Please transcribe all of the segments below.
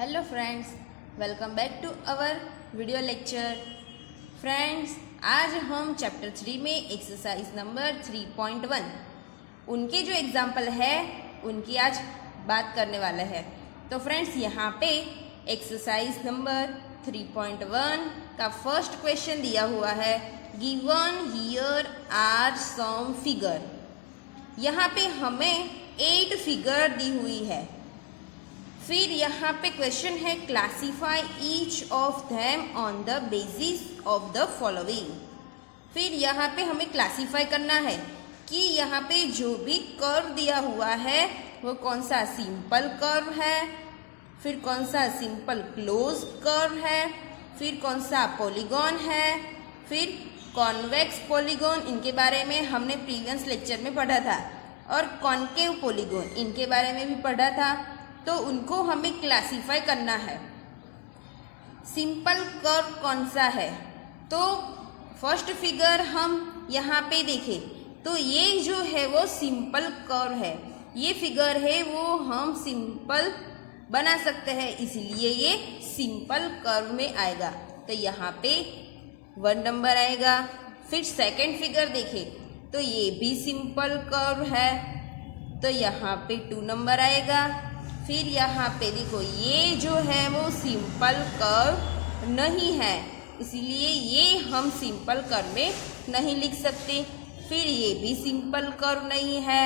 Hello friends, welcome back to our video lecture. Friends, आज हम chapter 3 में exercise number 3.1 उनके जो एग्जाम्पल है उनकी आज बात करने वाला है। तो फ्रेंड्स, यहाँ पे एक्सरसाइज नंबर 3.1 का फर्स्ट क्वेश्चन दिया हुआ है, given here are some figure. यहाँ पे हमें 8 फिगर दी हुई है। फिर यहाँ पे क्वेश्चन है, classify each of them on the basis of the following. फिर यहाँ पे हमें क्लासीफाई करना है कि यहाँ पे जो भी कर्व दिया हुआ है वो कौन सा सिंपल कर्व है, फिर कौन सा सिंपल क्लोज कर्व है, फिर कौन सा पॉलीगॉन है, फिर कॉन्वेक्स पॉलीगॉन, इनके बारे में हमने प्रीवियस लेक्चर में पढ़ा था, और कॉन्केव पॉलीगॉन इनके बारे में भी पढ़ा था। तो उनको हमें क्लासीफाई करना है। सिंपल कर्व कौन सा है, तो फर्स्ट फिगर हम यहाँ पे देखें तो ये जो है वो सिंपल कर्व है। ये फिगर है वो हम सिंपल बना सकते हैं, इसलिए ये सिंपल कर्व में आएगा। तो यहाँ पे 1 नंबर आएगा। फिर सेकंड फिगर देखें तो ये भी सिंपल कर्व है, तो यहाँ पे 2 नंबर आएगा। फिर यहाँ पे देखो ये जो है वो सिंपल कर्व नहीं है, इसलिए ये हम सिंपल कर्व में नहीं लिख सकते। फिर ये भी सिंपल कर्व नहीं है।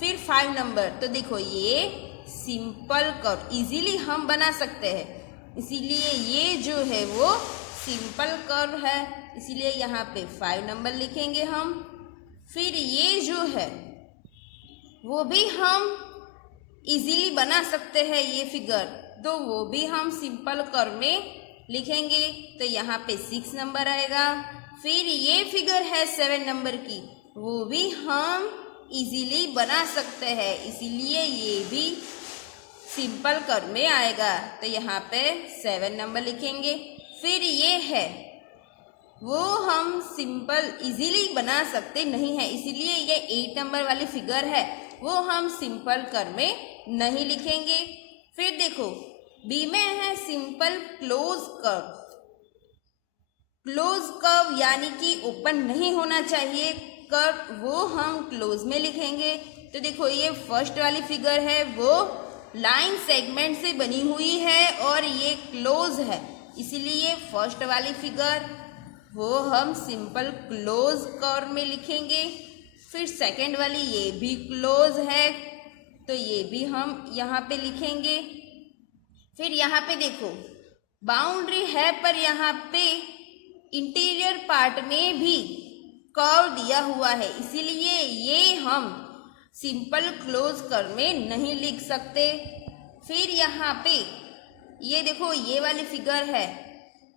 फिर 5 नंबर, तो देखो ये सिंपल कर्व इजीली हम बना सकते हैं, इसीलिए ये जो है वो सिंपल कर्व है, इसीलिए यहाँ पे 5 नंबर लिखेंगे हम। फिर ये जो है वो भी हम इजीली बना सकते हैं ये फिगर, तो वो भी हम सिंपल कर्व में लिखेंगे, तो यहाँ पे 6 नंबर आएगा। फिर ये फिगर है 7 नंबर की, वो भी हम इजीली बना सकते हैं, इसीलिए ये भी सिंपल कर्व में आएगा, तो यहाँ पे 7 नंबर लिखेंगे। फिर ये है वो हम सिंपल इजीली बना सकते नहीं है, इसीलिए ये 8 नंबर वाली फिगर है वो हम सिंपल कर्व में नहीं लिखेंगे। फिर देखो बी में है simple close curve. Close curve यानी कि ओपन नहीं होना चाहिए कर्व, वो हम क्लोज में लिखेंगे। तो देखो ये फर्स्ट वाली फिगर है वो लाइन सेगमेंट से बनी हुई है और ये क्लोज है, इसीलिए फर्स्ट वाली फिगर वो हम सिंपल क्लोज कर्व में लिखेंगे। फिर सेकंड वाली ये भी क्लोज है, तो ये भी हम यहाँ पे लिखेंगे। फिर यहाँ पे देखो बाउंड्री है, पर यहाँ पे इंटीरियर पार्ट में भी कर्व दिया हुआ है, इसीलिए ये हम सिंपल क्लोज कर्व में नहीं लिख सकते। फिर यहाँ पे ये देखो ये वाली फिगर है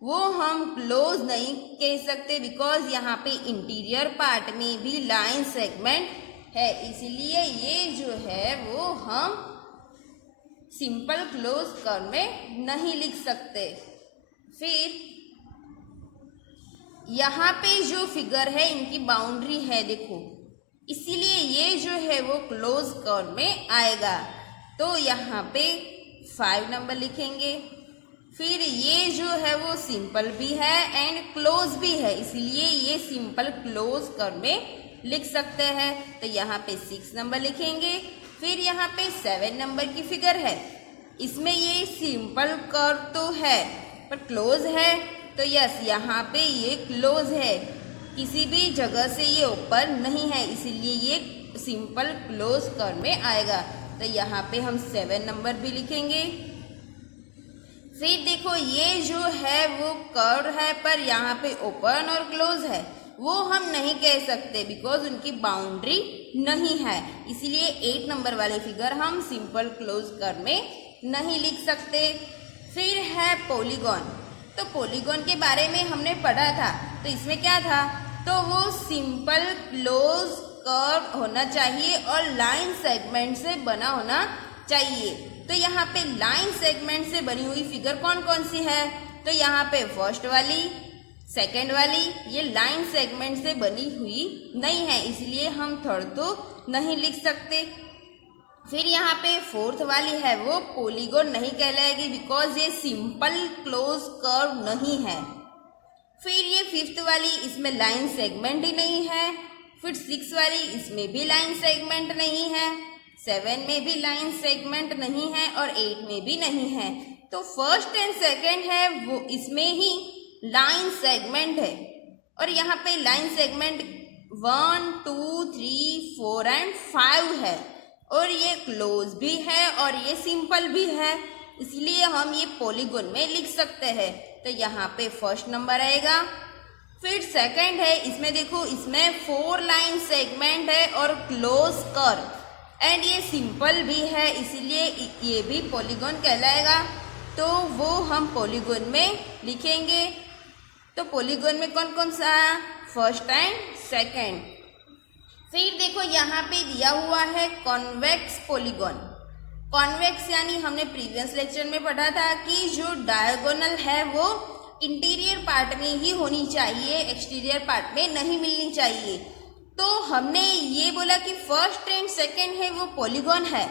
वो हम क्लोज नहीं कह सकते, बिकॉज यहाँ पे इंटीरियर पार्ट में भी लाइन सेगमेंट है, इसलिए ये जो है वो हम सिंपल क्लोज कर्व में नहीं लिख सकते। फिर यहाँ पे जो फिगर है इनकी बाउंड्री है देखो, इसीलिए ये जो है वो क्लोज कर्व में आएगा, तो यहाँ पे 5 नंबर लिखेंगे। फिर ये जो है वो सिंपल भी है एंड क्लोज भी है, इसलिए ये सिंपल क्लोज कर्व में लिख सकते हैं, तो यहाँ पे 6 नंबर लिखेंगे। फिर यहाँ पे 7 नंबर की फिगर है, इसमें ये सिंपल कर्व तो है पर क्लोज है, तो यस यहाँ पे ये क्लोज है, किसी भी जगह से ये ओपन नहीं है, इसीलिए ये सिंपल क्लोज कर्व में आएगा, तो यहाँ पे हम 7 नंबर भी लिखेंगे। फिर देखो ये जो है वो कर्व है पर यहाँ पे ओपन और क्लोज है, वो हम नहीं कह सकते बिकॉज उनकी बाउंड्री नहीं है, इसीलिए 8 नंबर वाले फिगर हम सिंपल क्लोज कर्व में नहीं लिख सकते। फिर है पॉलीगॉन, तो पॉलीगॉन के बारे में हमने पढ़ा था, तो इसमें क्या था, तो वो सिंपल क्लोज कर्व होना चाहिए और लाइन सेगमेंट से बना होना चाहिए। तो यहाँ पे लाइन सेगमेंट से बनी हुई फिगर कौन कौन सी है, तो यहाँ पे फर्स्ट वाली, सेकंड वाली, ये लाइन सेगमेंट से बनी हुई नहीं है, इसलिए हम थर्ड तो नहीं लिख सकते। फिर यहाँ पे फोर्थ वाली है वो पॉलीगॉन नहीं कहलाएगी बिकॉज ये सिंपल क्लोज कर्व नहीं है। फिर ये फिफ्थ वाली, इसमें लाइन सेगमेंट ही नहीं है। फिर सिक्स वाली, इसमें भी लाइन सेगमेंट नहीं है। सेवन में भी लाइन सेगमेंट नहीं है और एट में भी नहीं है। तो फर्स्ट एंड सेकंड है वो इसमें ही लाइन सेगमेंट है। और यहाँ पे लाइन सेगमेंट 1, 2, 3, 4 एंड 5 है और ये क्लोज भी है और ये सिंपल भी है, इसलिए हम ये पॉलीगॉन में लिख सकते हैं। तो यहाँ पे फर्स्ट नंबर आएगा। फिर सेकंड है, इसमें देखो इसमें 4 लाइन सेगमेंट है और क्लोज कर्व एंड ये सिंपल भी है, इसीलिए ये भी पॉलीगॉन कहलाएगा। तो वो हम पॉलीगॉन में लिखेंगे। तो पॉलीगॉन में कौन कौन सा है? First and second. फिर देखो यहाँ पे दिया हुआ है कॉन्वेक्स पॉलीगॉन। कॉन्वेक्स यानी हमने प्रीवियस लेक्चर में पढ़ा था कि जो डायगोनल है वो इंटीरियर पार्ट में ही होनी चाहिए, एक्सटीरियर पार्ट में नहीं मिलनी चाहिए। तो हमने ये बोला कि फर्स्ट एंड सेकंड है वो पॉलीगॉन है।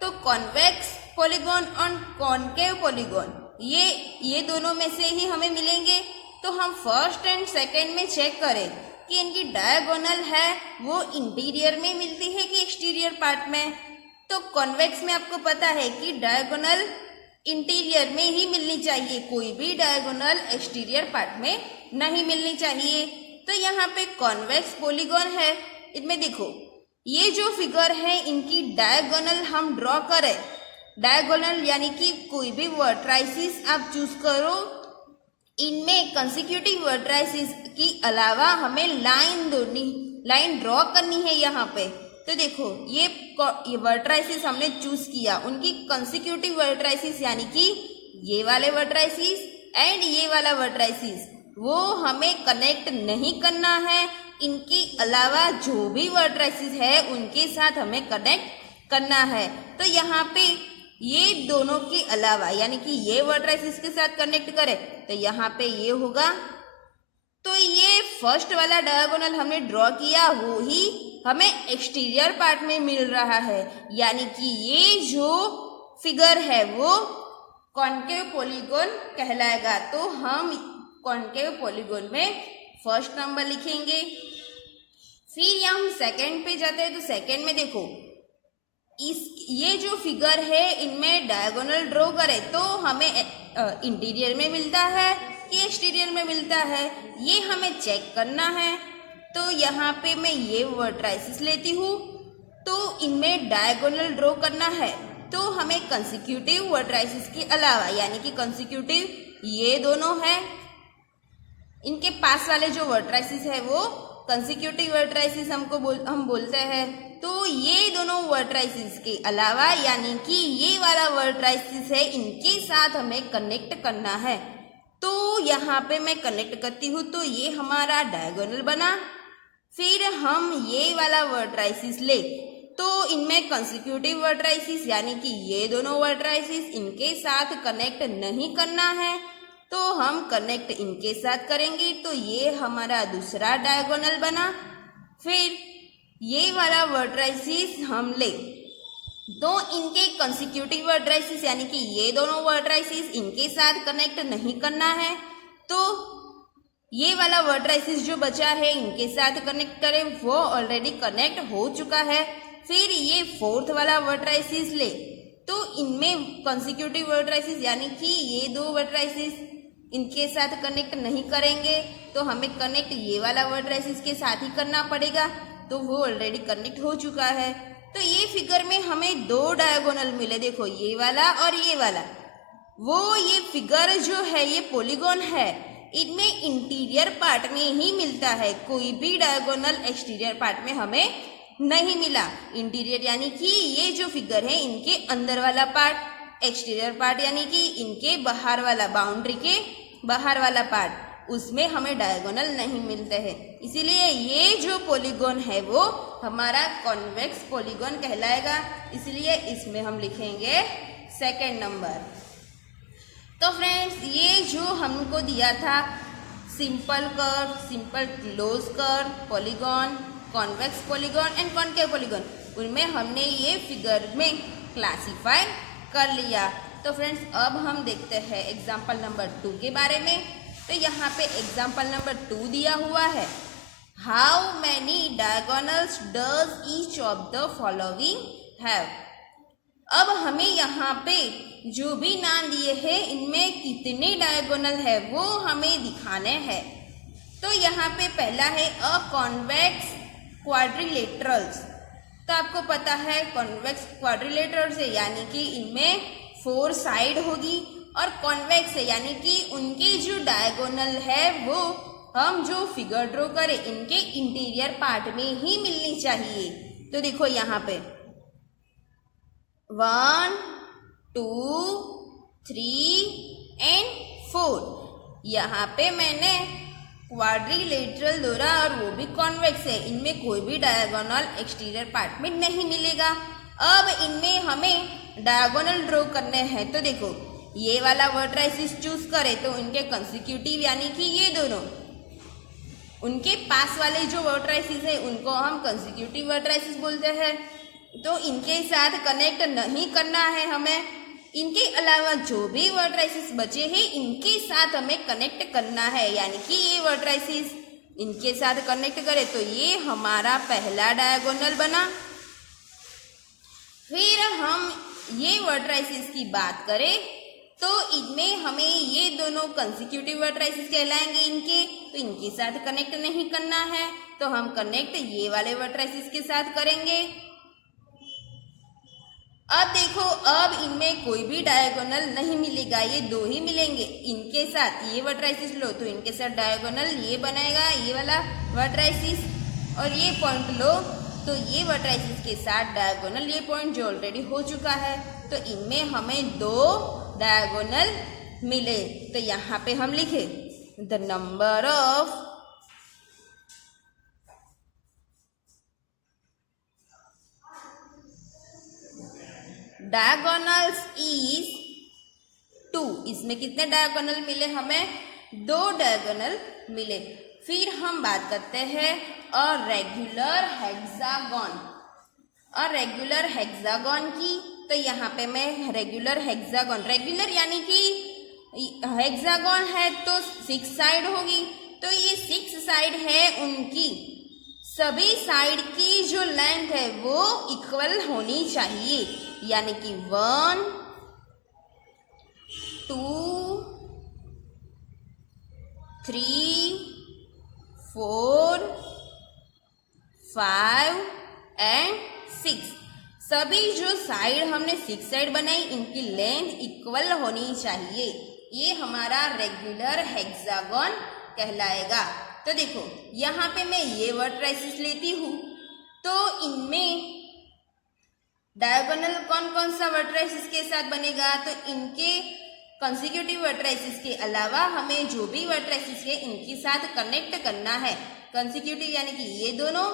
तो कॉन्वेक्स पॉलीगॉन और कॉनकेव पॉलीगॉन ये दोनों में से ही हमें मिलेंगे। तो हम फर्स्ट एंड सेकंड में चेक करें कि इनकी डायगोनल है वो इंटीरियर में मिलती है कि एक्सटीरियर पार्ट में। तो कॉन्वेक्स में आपको पता है कि डायगोनल इंटीरियर में ही मिलनी चाहिए, कोई भी डायगोनल एक्सटीरियर पार्ट में नहीं मिलनी चाहिए। तो यहाँ पे कॉन्वेक्स पॉलीगॉन है। इनमें देखो ये जो फिगर है इनकी डायगोनल हम ड्रॉ करें। डायगोनल यानी कि कोई भी वर्ट्राइसिस आप चूज करो, इनमें कंसेक्यूटिव वर्ट्राइसिस की अलावा हमें लाइन ड्रॉ करनी है यहाँ पे। तो देखो ये वर्ट्राइसिस हमने चूज किया, उनकी कंसेक्यूटिव वर्ट्राइसिस यानी कि ये वाले वर्ट्राइसिस एंड ये वाला वर्ट्राइसिस वो हमें कनेक्ट नहीं करना है। इनके अलावा जो भी वर्ट्राइसिस है उनके साथ हमें कनेक्ट करना है। तो यहाँ पे ये दोनों के अलावा यानी कि ये वर्ट्राइसिस के साथ कनेक्ट करें तो यहाँ पे ये होगा। तो ये फर्स्ट वाला डायगोनल हमने ड्रॉ किया वो ही हमें एक्सटीरियर पार्ट में मिल रहा है, यानी कि ये जो फिगर है वो कॉनकेव पॉलीगॉन कहलाएगा। तो हम कॉनकेव पॉलीगॉन में फर्स्ट नंबर लिखेंगे। फिर हम सेकंड पे जाते हैं। तो सेकंड में देखो ये जो फिगर है इनमें डायगोनल ड्रॉ करें तो हमें इंटीरियर में मिलता है कि एक्सटीरियर में मिलता है, ये हमें चेक करना है। तो यहाँ पे मैं ये वर्ट्राइसिस लेती हूँ, तो इनमें डायगोनल ड्रॉ करना है। तो हमें कंसेक्यूटिव वर्ट्राइसिस के अलावा यानी कि कंसेक्यूटिव ये दोनों है, इनके पास वाले जो वर्ट्राइसिस है वो कंसेक्यूटिव वर्ट्राइसिस हम बोलते हैं। तो ये दोनों वर्ट्राइसिस के अलावा यानी कि ये वाला वर्ट्राइसिस है इनके साथ हमें कनेक्ट करना है। तो यहाँ पे मैं कनेक्ट करती हूँ तो ये हमारा डायगोनल बना। फिर हम ये वाला वर्ट्राइसिस ले तो इनमें कंसेक्यूटिव वर्ट्राइसिस यानी कि ये दोनों वर्ट्राइसिस इनके साथ कनेक्ट नहीं करना है, तो हम कनेक्ट इनके साथ करेंगे। तो ये हमारा दूसरा डायगोनल बना। फिर ये वाला वर्ट्राइसिस हम ले तो इनके कंसेक्यूटिव वर्ट्राइसिस यानी कि ये दोनों वर्ट्राइसिस इनके साथ कनेक्ट नहीं करना है, तो ये वाला वर्ट्राइसिस जो बचा है इनके साथ कनेक्ट करें, वो ऑलरेडी कनेक्ट हो चुका है। फिर ये फोर्थ वाला वर्ट्राइसिस ले तो इनमें कंसेक्यूटिव वर्ट्राइसिस यानी कि ये दो वर्ट्राइसिस इनके साथ कनेक्ट नहीं करेंगे, तो हमें कनेक्ट ये वाला वर्ट्राइसिस के साथ ही करना पड़ेगा, तो वो ऑलरेडी कनेक्ट हो चुका है। तो ये फिगर में हमें दो डायगोनल मिले, देखो ये वाला और ये वाला। वो ये फिगर जो है ये पॉलीगॉन है, इनमें इंटीरियर पार्ट में ही मिलता है, कोई भी डायगोनल एक्सटीरियर पार्ट में हमें नहीं मिला। इंटीरियर यानी कि ये जो फिगर है इनके अंदर वाला पार्ट, एक्सटीरियर पार्ट यानी कि इनके बाहर वाला, बाउंड्री के बाहर वाला पार्ट, उसमें हमें डायगोनल नहीं मिलते हैं। इसीलिए ये जो पॉलीगॉन है वो हमारा कॉन्वेक्स पॉलीगॉन कहलाएगा, इसलिए इसमें हम लिखेंगे सेकंड नंबर। तो फ्रेंड्स ये जो हमको दिया था simple curve, simple close curve, polygon, convex polygon and concave polygon, उनमें हमने ये फिगर में क्लासीफाई कर लिया। तो फ्रेंड्स अब हम देखते हैं एग्जाम्पल नंबर 2 के बारे में। तो यहाँ पे एग्जाम्पल नंबर 2 दिया हुआ है, how many diagonals does each of the following have. अब हमें यहाँ पे जो भी नाम दिए हैं इनमें कितने डायगोनल है वो हमें दिखाने हैं। तो यहाँ पे पहला है अ कॉन्वेक्स क्वाड्रिलेटरल्स। तो आपको पता है कॉन्वेक्स क्वाड्रिलेटरल्स है यानी कि इनमें 4 साइड होगी, और कॉन्वेक्स है यानी कि उनके जो डायगोनल है वो हम जो फिगर ड्रॉ करें इनके इंटीरियर पार्ट में ही मिलनी चाहिए। तो देखो यहाँ पे 1 2 3 एंड 4, यहाँ पे मैंने क्वाड्रिलेटरल दौरा और वो भी कॉन्वेक्स है, इनमें कोई भी डायगोनल एक्सटीरियर पार्ट में नहीं मिलेगा। अब इनमें हमें डायगोनल ड्रॉ करने हैं। तो देखो ये वाला वर्टिसेस चूज करें तो इनके कंसेक्यूटिव यानी कि ये दोनों उनके पास वाले जो वर्टिसेस है उनको हम कंसेक्यूटिव वर्टिसेस बोलते हैं। तो इनके साथ कनेक्ट नहीं करना है हमें, इनके अलावा जो भी वर्टिसेस बचे हैं इनके साथ हमें कनेक्ट करना है, यानी कि ये वर्टिसेस इनके साथ कनेक्ट करें तो ये हमारा पहला डायगोनल बना। फिर हम ये वर्टिसेस की बात करें तो इनमें हमें ये दोनों कंसेक्यूटिव वर्टिसेस कहलाएंगे इनके, तो इनके साथ कनेक्ट नहीं करना है, तो हम कनेक्ट ये वाले वर्टिसेस के साथ करेंगे। अब देखो अब इनमें कोई भी डायगोनल नहीं मिलेगा, ये 2 ही मिलेंगे इनके साथ। ये वर्टिसेस लो तो इनके साथ डायगोनल ये बनेगा ये वाला वर्टिसेस, और ये पॉइंट लो तो ये वर्टिसेस के साथ डायगोनल ये पॉइंट जो ऑलरेडी हो चुका है। तो इनमें हमें 2 डायगोनल मिले। तो यहाँ पे हम लिखे the number of diagonals is 2। इसमें कितने डायगोनल मिले हमें? 2 डायगोनल मिले। फिर हम बात करते हैं और रेगुलर हेक्सागोन और रेगुलर हेक्सागोन की। तो यहाँ पे मैं रेगुलर हेक्सागोन, रेगुलर यानी कि हेक्सागोन है तो 6 साइड होगी, तो ये 6 साइड है उनकी सभी साइड की जो लेंथ है वो इक्वल होनी चाहिए, यानी कि 1 2 3 4 5 एंड 6। सभी जो साइड हमने 6 साइड बनाई इनकी लेंथ इक्वल होनी चाहिए। ये हमारा रेगुलर हेक्सागोन कहलाएगा। तो देखो यहाँ पे मैं ये वर्टिसेस लेती हूँ, तो इनमें डायगोनल कौन कौन सा वर्टिसेस के साथ बनेगा? तो इनके कंसेक्यूटिव वर्टिसेस के अलावा हमें जो भी वर्टिसेस है इनके साथ कनेक्ट करना है। कंसेक्यूटिव यानी कि ये दोनों,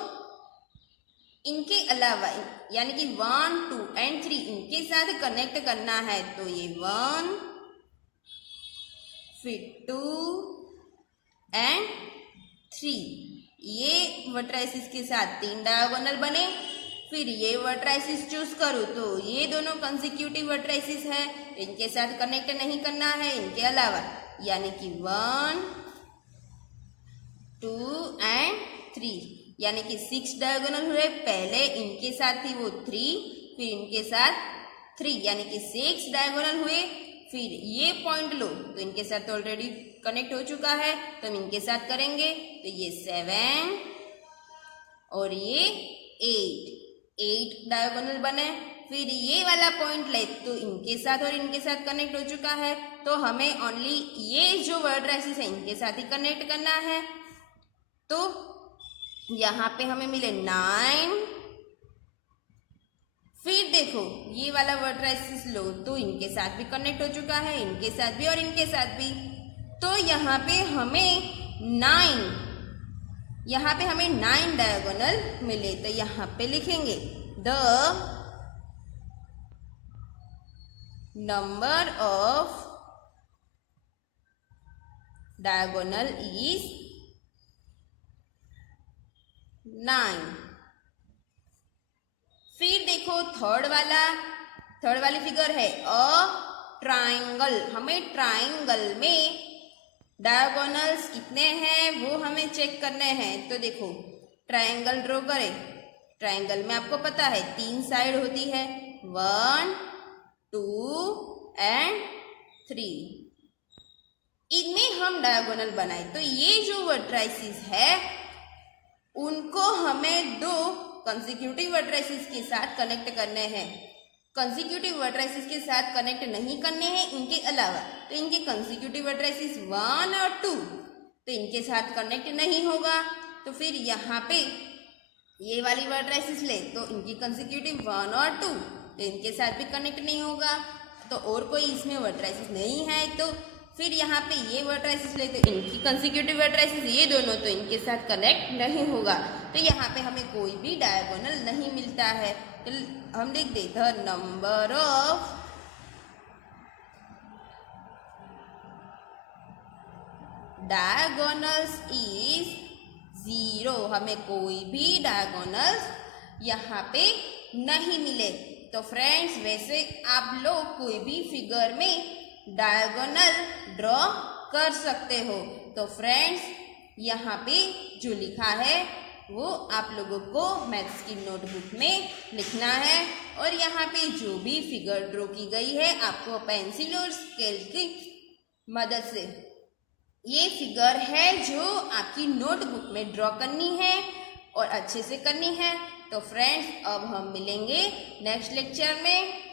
इनके अलावा यानी कि 1 2 एंड 3 इनके साथ कनेक्ट करना है। तो ये 1 फिर 2 एंड 3, ये वर्टिसेस के साथ 3 डायगोनल बने। फिर ये वर्टिसेस चूज करो तो ये दोनों कंसेक्यूटिव वर्टिसेस है, इनके साथ कनेक्ट नहीं करना है इनके अलावा, यानी कि 1 2 एंड 3, यानी कि 6 डायगोनल हुए। पहले इनके साथ थी वो 3, फिर इनके साथ 3, यानी कि 6 डायगोनल हुए। फिर ये पॉइंट लो तो इनके साथ ऑलरेडी कनेक्ट हो चुका है, तो हम इनके साथ करेंगे तो ये 7 और ये 8 डायगोनल बने। फिर ये वाला पॉइंट ले तो इनके साथ और इनके साथ कनेक्ट हो चुका है, तो हमें ओनली ये जो वर्टिसेस है इनके साथ ही कनेक्ट करना है। तो यहाँ पे हमें मिले 9। फिर देखो ये वाला वर्टिसेस लो तो इनके साथ भी कनेक्ट हो चुका है, इनके साथ भी और इनके साथ भी। तो यहाँ पे हमें 9 डायगोनल मिले। तो यहाँ पे लिखेंगे the number of diagonal is 9। फिर देखो थर्ड वाली फिगर है अ ट्राइंगल। हमें ट्राइंगल में डायगोनल्स कितने हैं वो हमें चेक करने हैं। तो देखो ट्राइंगल ड्रॉ करें। ट्राइंगल में आपको पता है 3 साइड होती है, 1 2 एंड 3। इनमें हम डायगोनल बनाए तो ये जो वर्टिसेस है उनको हमें 2 कंसेक्यूटिव वर्टिसेस के साथ कनेक्ट करने हैं। कंसेक्यूटिव वर्टिसेस के साथ कनेक्ट नहीं करने हैं इनके अलावा, तो इनके कंसेक्यूटिव वर्टिसेस 1 और 2 तो इनके साथ कनेक्ट नहीं होगा। तो फिर यहाँ पे ये वाली वर्टिसेस ले तो इनकी कंसेक्यूटिव 1 और 2 तो इनके साथ भी कनेक्ट नहीं होगा। तो और कोई इसमें वर्टिसेस नहीं है तो फिर यहाँ पे ये वर्टिसेस ले तो इनकी कंसेक्यूटिव वर्टिसेस ये दोनों तो इनके साथ कनेक्ट नहीं होगा। तो यहाँ पे हमें कोई भी डायगोनल नहीं मिलता है। तो हम लिख दे the number of diagonals is 0। हमें कोई भी डायगोनल्स यहाँ पे नहीं मिले। तो फ्रेंड्स वैसे आप लोग कोई भी फिगर में डायगोनल ड्रॉ कर सकते हो। तो फ्रेंड्स यहाँ पे जो लिखा है वो आप लोगों को मैथ्स की नोटबुक में लिखना है और यहाँ पे जो भी फिगर ड्रॉ की गई है आपको पेंसिल और स्केल की मदद से ये फिगर है जो आपकी नोटबुक में ड्रॉ करनी है और अच्छे से करनी है। तो फ्रेंड्स अब हम मिलेंगे नेक्स्ट लेक्चर में।